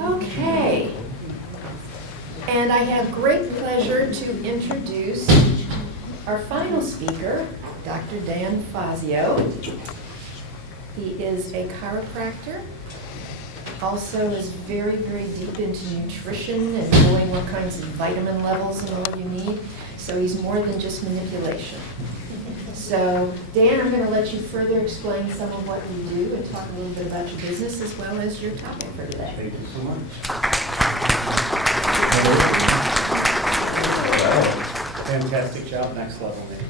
Okay, and I have great pleasure to introduce our final speaker, Dr. Dan Fazio. He is a chiropractor, also is very, very deep into nutrition and knowing what kinds of vitamin levels and all you need, so he's more than just manipulation. So, Dan, I'm going to let you further explain some of what you do and talk a little bit about your business as well as your topic for today. Thank you so much. Fantastic job, next level, man.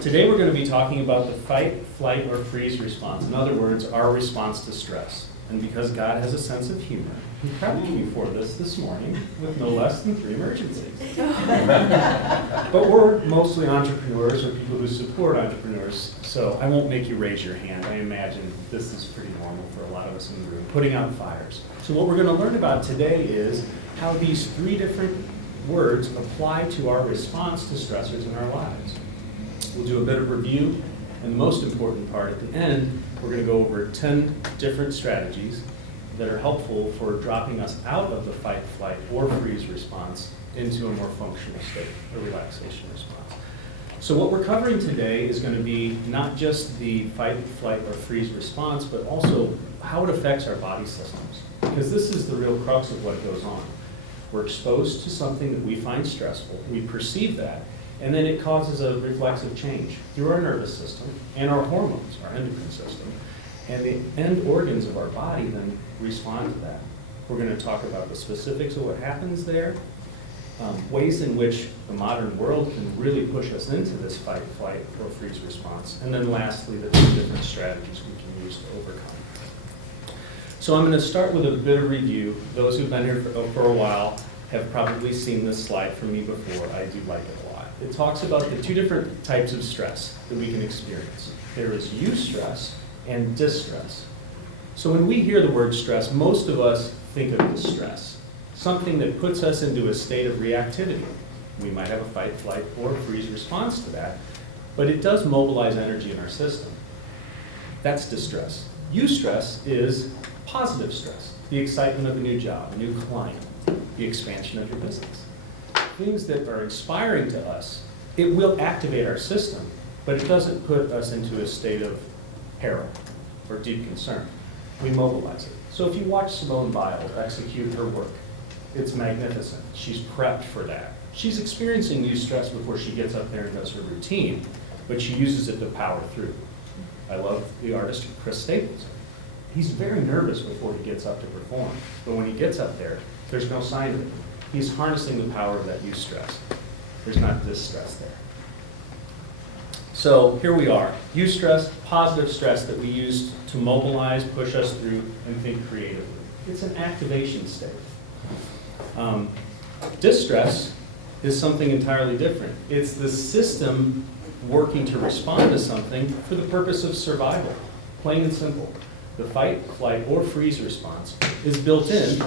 Today we're going to be talking about the fight, flight, or freeze response. In other words, our response to stress. And because God has a sense of humor, He prepped me for this morning with no less than 3 emergencies. But we're mostly entrepreneurs or people who support entrepreneurs, so I won't make you raise your hand. I imagine this is pretty normal for a lot of us in the room, putting out fires. So what we're going to learn about today is how these 3 different words apply to our response to stressors in our lives. We'll do a bit of review, and the most important part at the end, we're going to go over 10 different strategies that are helpful for dropping us out of the fight, flight, or freeze response into a more functional state, a relaxation response. So what we're covering today is going to be not just the fight, flight, or freeze response, but also how it affects our body systems. Because this is the real crux of what goes on. We're exposed to something that we find stressful, we perceive that, and then it causes a reflexive change through our nervous system and our hormones, our endocrine system, and the end organs of our body then respond to that. We're going to talk about the specifics of what happens there, ways in which the modern world can really push us into this fight, flight, or freeze response, and then lastly, the 2 different strategies we can use to overcome. So I'm going to start with a bit of review. Those who've been here for a while have probably seen this slide from me before. I do like it a lot. It talks about the 2 different types of stress that we can experience. There is eustress and distress. So when we hear the word stress, most of us think of distress, something that puts us into a state of reactivity. We might have a fight, flight, or freeze response to that, but it does mobilize energy in our system. That's distress. Eustress is positive stress, the excitement of a new job, a new client, the expansion of your business. Things that are inspiring to us, it will activate our system, but it doesn't put us into a state of peril or deep concern. We mobilize it. So if you watch Simone Biles execute her work, it's magnificent. She's prepped for that. She's experiencing eustress before she gets up there and does her routine, but she uses it to power through. I love the artist Chris Staples. He's very nervous before he gets up to perform, but when he gets up there, there's no sign of it. He's harnessing the power of that eustress. There's not distress there. So here we are, eustress, positive stress that we use to mobilize, push us through, and think creatively. It's an activation state. Distress is something entirely different. It's the system working to respond to something for the purpose of survival, plain and simple. The fight, flight, or freeze response is built in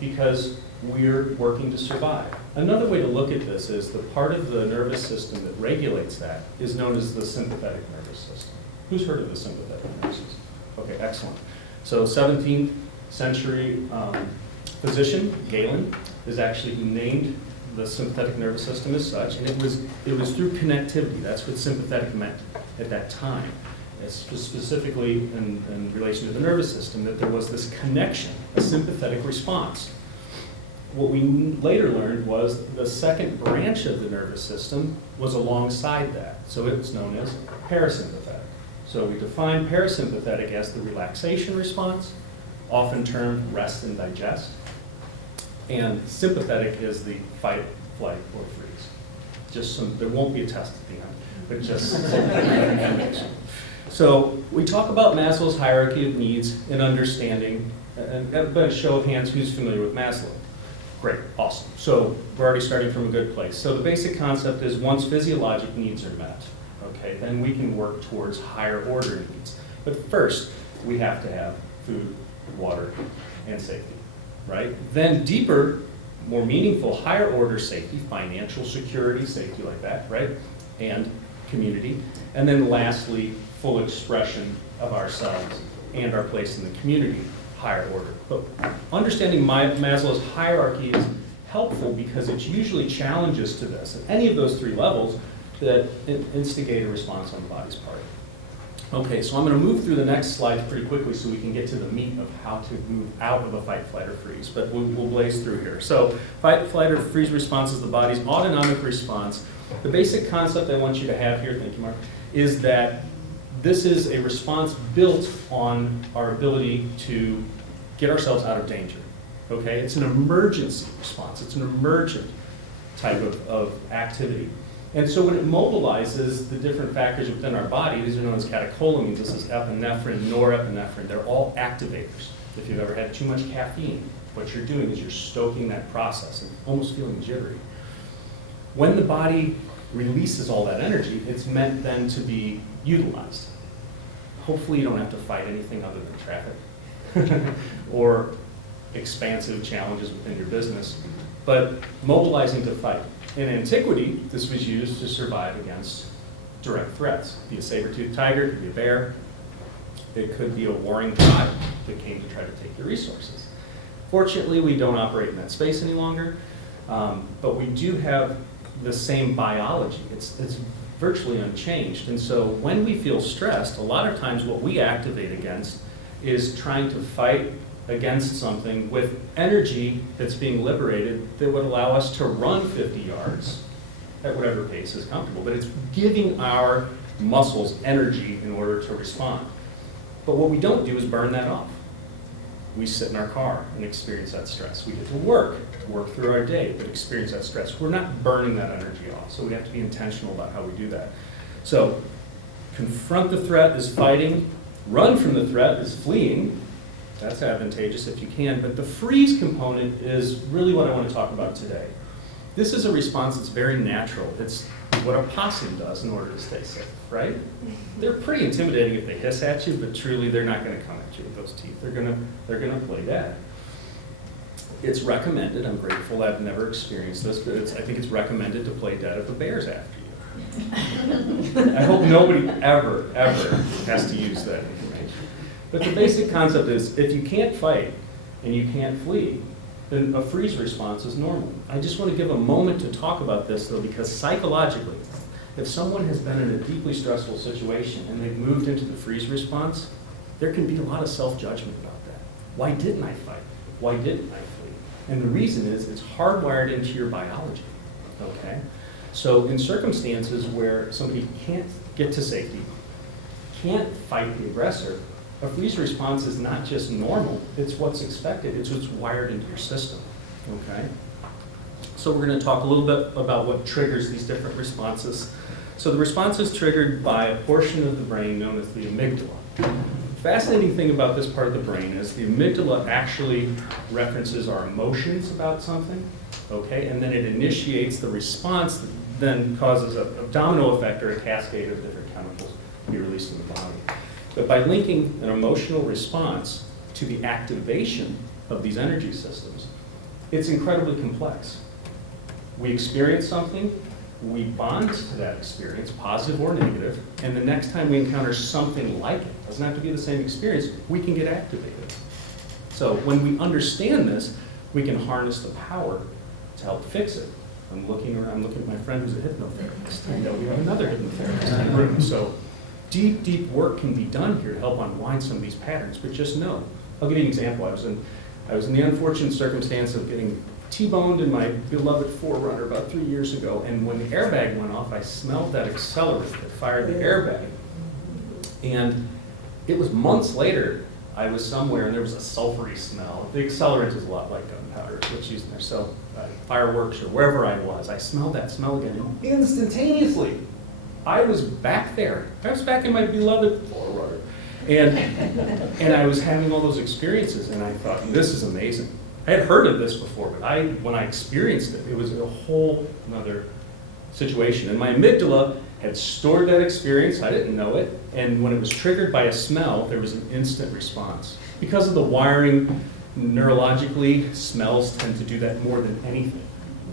because we're working to survive. Another way to look at this is the part of the nervous system that regulates that is known as the sympathetic nervous system. Who's heard of the sympathetic nervous system? Okay, excellent. So 17th century physician, Galen, is actually who named the sympathetic nervous system as such, and it was through connectivity. That's what sympathetic meant at that time. It's specifically in relation to the nervous system that there was this connection, a sympathetic response. What we later learned was the second branch of the nervous system was alongside that. So it's known as parasympathetic. So we define parasympathetic as the relaxation response, often termed rest and digest. And sympathetic is the fight, flight, or freeze. There won't be a test at the end, but just some information. So we talk about Maslow's hierarchy of needs and understanding, but a show of hands, who's familiar with Maslow? Great, awesome. So we're already starting from a good place. So the basic concept is once physiologic needs are met, okay, then we can work towards higher order needs. But first, we have to have food, water, and safety, right? Then deeper, more meaningful, higher order safety, financial security, safety like that, right? And community. And then lastly, full expression of ourselves and our place in the community. higher order. But understanding Maslow's hierarchy is helpful because it's usually challenges to this, at any of those three levels, that instigate a response on the body's part. Okay, so I'm going to move through the next slides pretty quickly so we can get to the meat of how to move out of a fight, flight, or freeze, but we'll blaze through here. So fight, flight, or freeze response is the body's autonomic response. The basic concept I want you to have here, thank you, Mark, is that this is a response built on our ability to get ourselves out of danger. Okay, it's an emergency response. It's an emergent type of activity. And so when it mobilizes the different factors within our body, these are known as catecholamines. This is epinephrine, norepinephrine. They're all activators. If you've ever had too much caffeine, what you're doing is you're stoking that process and almost feeling jittery. When the body releases all that energy, it's meant then to be utilized. Hopefully you don't have to fight anything other than traffic or expansive challenges within your business, but mobilizing to fight. In antiquity, this was used to survive against direct threats. It could be a saber-toothed tiger, it could be a bear, it could be a warring tribe that came to try to take your resources. Fortunately, we don't operate in that space any longer, but we do have the same biology. It's virtually unchanged. And so when we feel stressed, a lot of times what we activate against is trying to fight against something with energy that's being liberated that would allow us to run 50 yards at whatever pace is comfortable. But it's giving our muscles energy in order to respond. But what we don't do is burn that off. We sit in our car and experience that stress. We get to work through our day, but experience that stress. We're not burning that energy off, so we have to be intentional about how we do that. So confront the threat is fighting, run from the threat is fleeing. That's advantageous if you can, but the freeze component is really what I want to talk about today. This is a response that's very natural. It's what a possum does in order to stay safe, right? They're pretty intimidating if they hiss at you, but truly they're not going to come at you with those teeth. They're going to play dead. It's recommended, I'm grateful I've never experienced this, but I think it's recommended to play dead if a bear's after you. I hope nobody ever has to use that information. But the basic concept is if you can't fight and you can't flee, then a freeze response is normal. I just want to give a moment to talk about this though, because psychologically, if someone has been in a deeply stressful situation and they've moved into the freeze response, there can be a lot of self-judgment about that. Why didn't I fight? Why didn't I flee? And the reason is it's hardwired into your biology, okay? So in circumstances where somebody can't get to safety, can't fight the aggressor, a freeze response is not just normal, it's what's expected, it's what's wired into your system, okay? So we're going to talk a little bit about what triggers these different responses. So the response is triggered by a portion of the brain known as the amygdala. Fascinating thing about this part of the brain is the amygdala actually references our emotions about something, okay? And then it initiates the response that then causes a domino effect or a cascade of different chemicals to be released in the body. But by linking an emotional response to the activation of these energy systems, it's incredibly complex. We experience something, we bond to that experience, positive or negative, and the next time we encounter something like it, doesn't have to be the same experience, we can get activated. So when we understand this, we can harness the power to help fix it. I'm looking at my friend who's a hypnotherapist. I know we have another hypnotherapist in the room. So deep work can be done here to help unwind some of these patterns, but just know. I'll give you an example. I was in the unfortunate circumstance of getting T-boned in my beloved 4Runner about 3 years ago, and when the airbag went off, I smelled that accelerant that fired the airbag. And it was months later, I was somewhere and there was a sulfury smell. The accelerant is a lot like gunpowder, it's what's used in there. So fireworks or wherever I was, I smelled that smell again, and instantaneously, I was back there. I was back in my beloved 4Runner. And I was having all those experiences, and I thought, this is amazing. I had heard of this before, but when I experienced it, it was a whole other situation. And my amygdala had stored that experience, I didn't know it, and when it was triggered by a smell, there was an instant response. Because of the wiring, neurologically, smells tend to do that more than anything.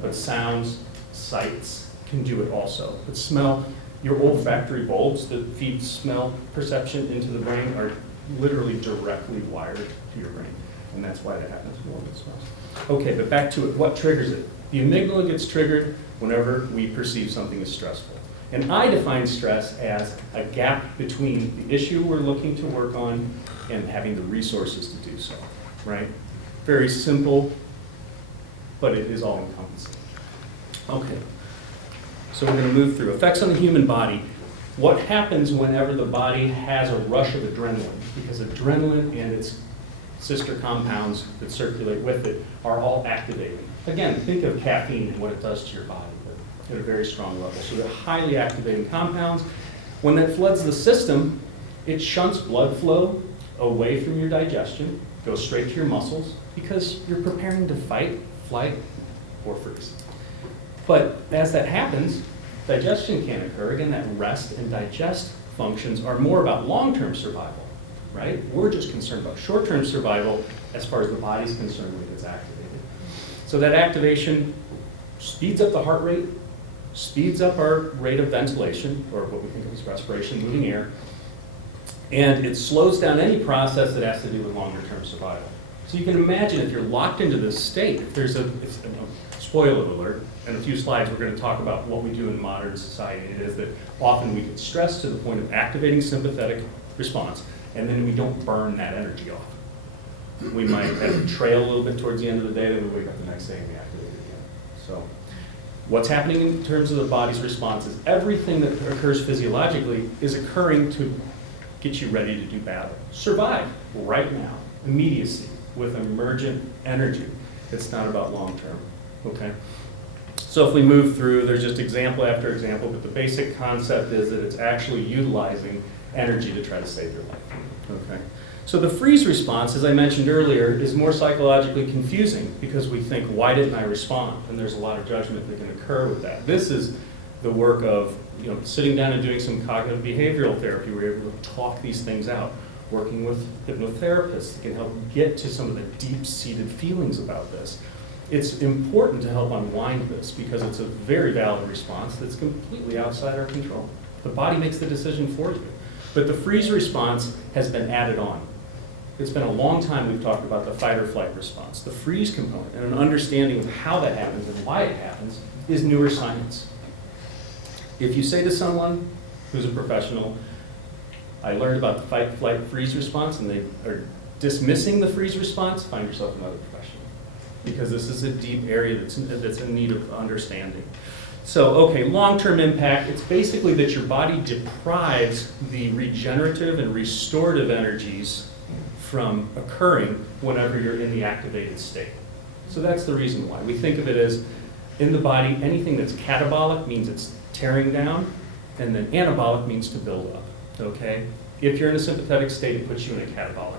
But sounds, sights can do it also. But smell, your olfactory bulbs that feed smell perception into the brain are literally directly wired to your brain. And that's why that happens more with stress. Okay, but back to it. What triggers it? The amygdala gets triggered whenever we perceive something as stressful. And I define stress as a gap between the issue we're looking to work on and having the resources to do so, right? Very simple, but it is all encompassing. Okay, so we're going to move through effects on the human body. What happens whenever the body has a rush of adrenaline? Because adrenaline and its sister compounds that circulate with it are all activating. Again, think of caffeine and what it does to your body at a very strong level. So they're highly activating compounds. When that floods the system, it shunts blood flow away from your digestion, goes straight to your muscles, because you're preparing to fight, flight, or freeze. But as that happens, digestion can't occur. Again, that rest and digest functions are more about long-term survival, right? We're just concerned about short-term survival as far as the body's concerned when it gets activated. So that activation speeds up the heart rate, speeds up our rate of ventilation, or what we think of as respiration, moving air, and it slows down any process that has to do with longer-term survival. So you can imagine if you're locked into this state, if there's spoiler alert, in a few slides we're going to talk about what we do in modern society. It is that often we get stressed to the point of activating sympathetic response, and then we don't burn that energy off. We might have to trail a little bit towards the end of the day, then we wake up the next day and we activate it again. So what's happening in terms of the body's response is everything that occurs physiologically is occurring to get you ready to do battle. Survive right now, immediacy, with emergent energy. It's not about long-term, okay? So if we move through, there's just example after example, but the basic concept is that it's actually utilizing energy to try to save your life, okay? So the freeze response, as I mentioned earlier, is more psychologically confusing because we think, why didn't I respond? And there's a lot of judgment that can occur with that. This is the work of sitting down and doing some cognitive behavioral therapy. We're able to talk these things out, working with hypnotherapists that can help get to some of the deep-seated feelings about this. It's important to help unwind this because it's a very valid response that's completely outside our control. The body makes the decision for you. But the freeze response has been added on. It's been a long time we've talked about the fight or flight response. The freeze component and an understanding of how that happens and why it happens is newer science. If you say to someone who's a professional, I learned about the fight, flight, freeze response, and they are dismissing the freeze response, find yourself another professional. Because this is a deep area that's in need of understanding. So, okay, long-term impact, it's basically that your body deprives the regenerative and restorative energies from occurring whenever you're in the activated state. So that's the reason why. We think of it as, in the body, anything that's catabolic means it's tearing down, and then anabolic means to build up, okay? If you're in a sympathetic state, it puts you in a catabolic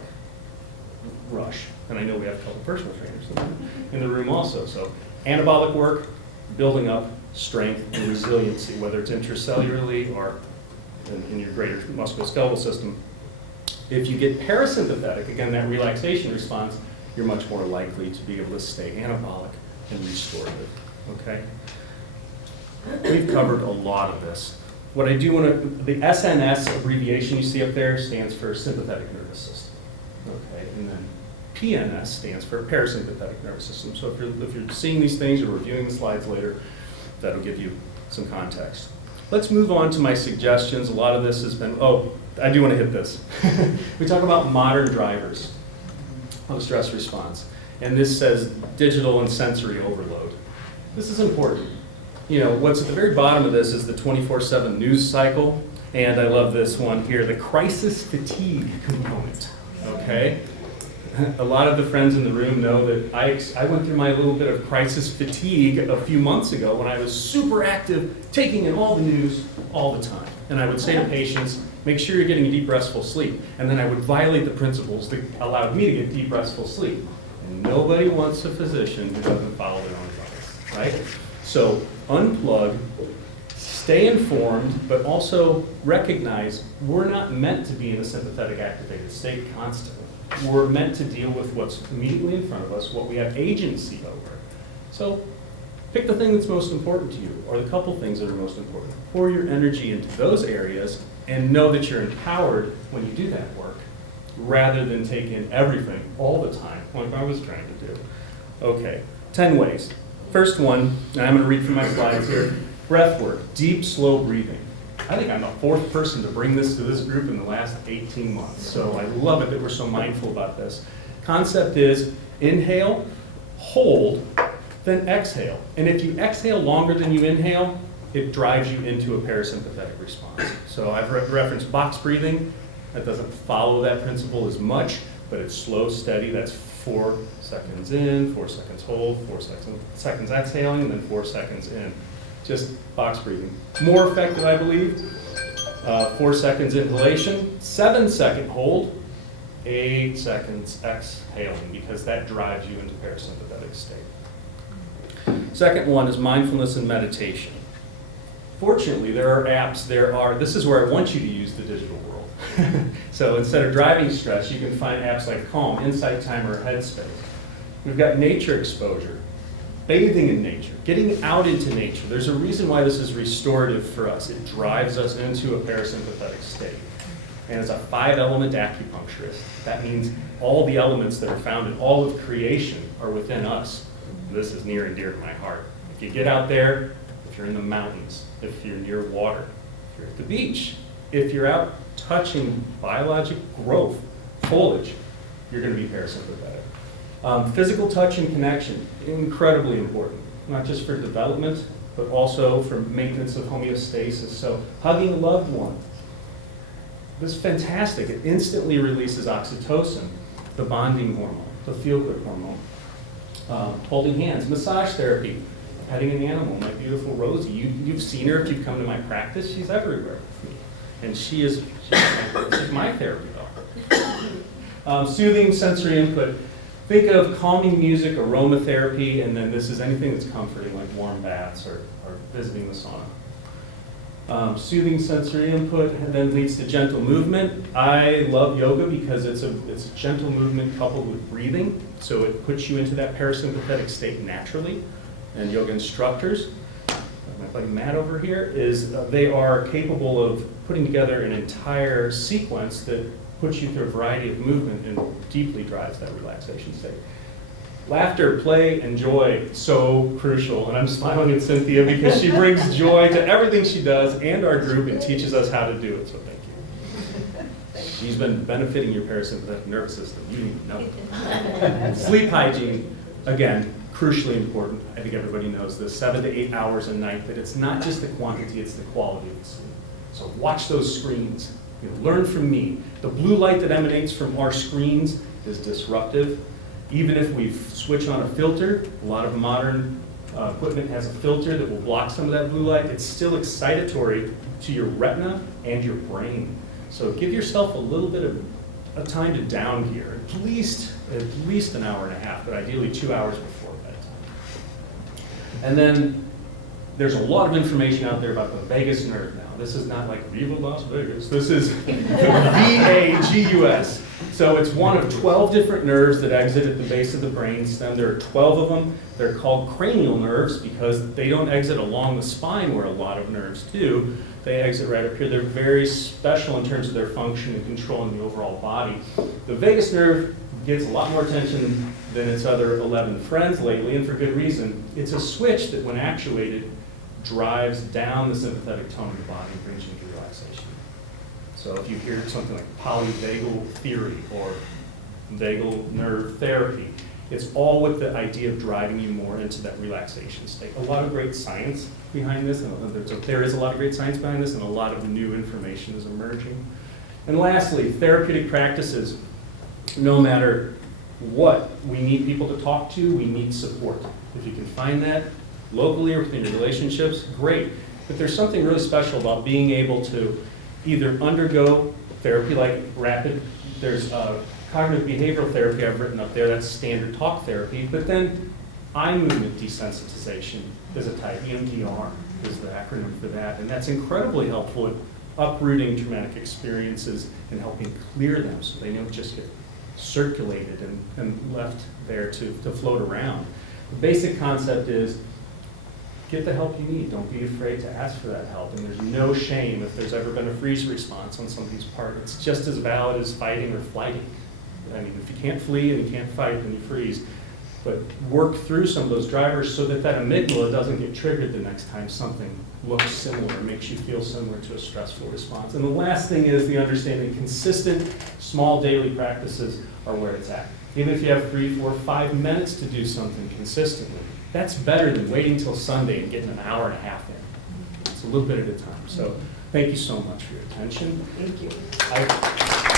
rush. And I know we have a couple personal trainers in the room also. So anabolic work, building up strength and resiliency, whether it's intracellularly or in your greater musculoskeletal system. If you get parasympathetic, again, that relaxation response, you're much more likely to be able to stay anabolic and restorative, okay? We've covered a lot of this. What I do want to, the SNS abbreviation you see up there stands for sympathetic nervous system, okay? And then PNS stands for parasympathetic nervous system. So if you're seeing these things or reviewing the slides later, that'll give you some context. Let's move on to my suggestions. A lot of this has been, I do want to hit this. We talk about modern drivers of stress response. And this says digital and sensory overload. This is important. What's at the very bottom of this is the 24/7 news cycle. And I love this one here, the crisis fatigue component, okay? A lot of the friends in the room know that I went through my little bit of crisis fatigue a few months ago when I was super active, taking in all the news all the time. And I would say to patients, make sure you're getting a deep, restful sleep. And then I would violate the principles that allowed me to get deep, restful sleep. And nobody wants a physician who doesn't follow their own advice, right? So unplug, stay informed, but also recognize we're not meant to be in a sympathetic activated state constantly. We're meant to deal with what's immediately in front of us, what we have agency over. So pick the thing that's most important to you, or the couple things that are most important. Pour your energy into those areas and know that you're empowered when you do that work rather than take in everything all the time, like I was trying to do. Okay, 10 ways. First one, and I'm going to read from my slides here, breath work, deep, slow breathing. I think I'm the fourth person to bring this to this group in the last 18 months, so I love it that we're so mindful about this. Concept is inhale, hold, then exhale. And if you exhale longer than you inhale, it drives you into a parasympathetic response. So I've referenced box breathing. That doesn't follow that principle as much, but it's slow, steady. That's 4 seconds in, 4 seconds hold, 4 seconds exhaling, and then 4 seconds in. Just box breathing. More effective, I believe. 4 seconds inhalation, 7-second hold, 8 seconds exhaling, because that drives you into parasympathetic state. Second one is mindfulness and meditation. Fortunately, there are apps, this is where I want you to use the digital world. So instead of driving stress, you can find apps like Calm, Insight Timer, or Headspace. We've got nature exposure, bathing in nature, getting out into nature. There's a reason why this is restorative for us. It drives us into a parasympathetic state. And as a 5-element acupuncturist, that means all the elements that are found in all of creation are within us. This is near and dear to my heart. If you get out there, if you're in the mountains, if you're near water, if you're at the beach, if you're out touching biologic growth, foliage, you're going to be parasympathetic. Physical touch and connection, incredibly important, not just for development, but also for maintenance of homeostasis. So hugging a loved one, this is fantastic. It instantly releases oxytocin, the bonding hormone, the feel-good hormone. Holding hands, massage therapy, petting an animal, my beautiful Rosie. You've seen her if you've come to my practice. She's everywhere with me. And she's my therapy dog. Soothing sensory input. Think of calming music, aromatherapy, and then this is anything that's comforting, like warm baths or visiting the sauna. Soothing sensory input, and then leads to gentle movement. I love yoga because it's a gentle movement coupled with breathing, so it puts you into that parasympathetic state naturally. And yoga instructors, my buddy Matt over here, they are capable of putting together an entire sequence that puts you through a variety of movement and deeply drives that relaxation state. Laughter, play, and joy, so crucial. And I'm smiling at Cynthia because she brings joy to everything she does and our group and teaches us how to do it, so thank you. She's been benefiting your parasympathetic nervous system. You didn't even know. Sleep hygiene, again, crucially important. I think everybody knows this, 7 to 8 hours a night, but it's not just the quantity, it's the quality of the sleep. So watch those screens. Learn from me. The blue light that emanates from our screens is disruptive. Even if we switch on a filter, a lot of modern equipment has a filter that will block some of that blue light. It's still excitatory to your retina and your brain. So give yourself a little bit of time to down gear, at least an hour and a half, but ideally 2 hours before bedtime. And then there's a lot of information out there about the vagus nerve now. This is not like Viva Las Vegas. This is VAGUS. So it's one of 12 different nerves that exit at the base of the brain stem. There are 12 of them. They're called cranial nerves because they don't exit along the spine where a lot of nerves do. They exit right up here. They're very special in terms of their function and control in the overall body. The vagus nerve gets a lot more attention than its other 11 friends lately, and for good reason. It's a switch that, when actuated, drives down the sympathetic tone of the body and brings you into relaxation. So if you hear something like polyvagal theory or vagal nerve therapy, it's all with the idea of driving you more into that relaxation state. A lot of great science behind this, and there is a lot of great science behind this, and a lot of new information is emerging. And lastly, therapeutic practices. No matter what, we need people to talk to, we need support. If you can find that locally or within your relationships, great. But there's something really special about being able to either undergo therapy like there's cognitive behavioral therapy I've written up there, that's standard talk therapy, but then eye movement desensitization is a type, EMDR is the acronym for that, and that's incredibly helpful in uprooting traumatic experiences and helping clear them so they don't just get circulated and left there to float around. The basic concept is get the help you need. Don't be afraid to ask for that help. And there's no shame if there's ever been a freeze response on somebody's part. It's just as valid as fighting or flighting. I mean, if you can't flee and you can't fight, then you freeze. But work through some of those drivers so that that amygdala doesn't get triggered the next time something looks similar, makes you feel similar to a stressful response. And the last thing is the understanding consistent, small daily practices are where it's at. Even if you have 3, 4, 5 minutes to do something consistently, that's better than waiting till Sunday and getting an hour and a half in. It's a little bit at a time. So thank you so much for your attention. Thank you.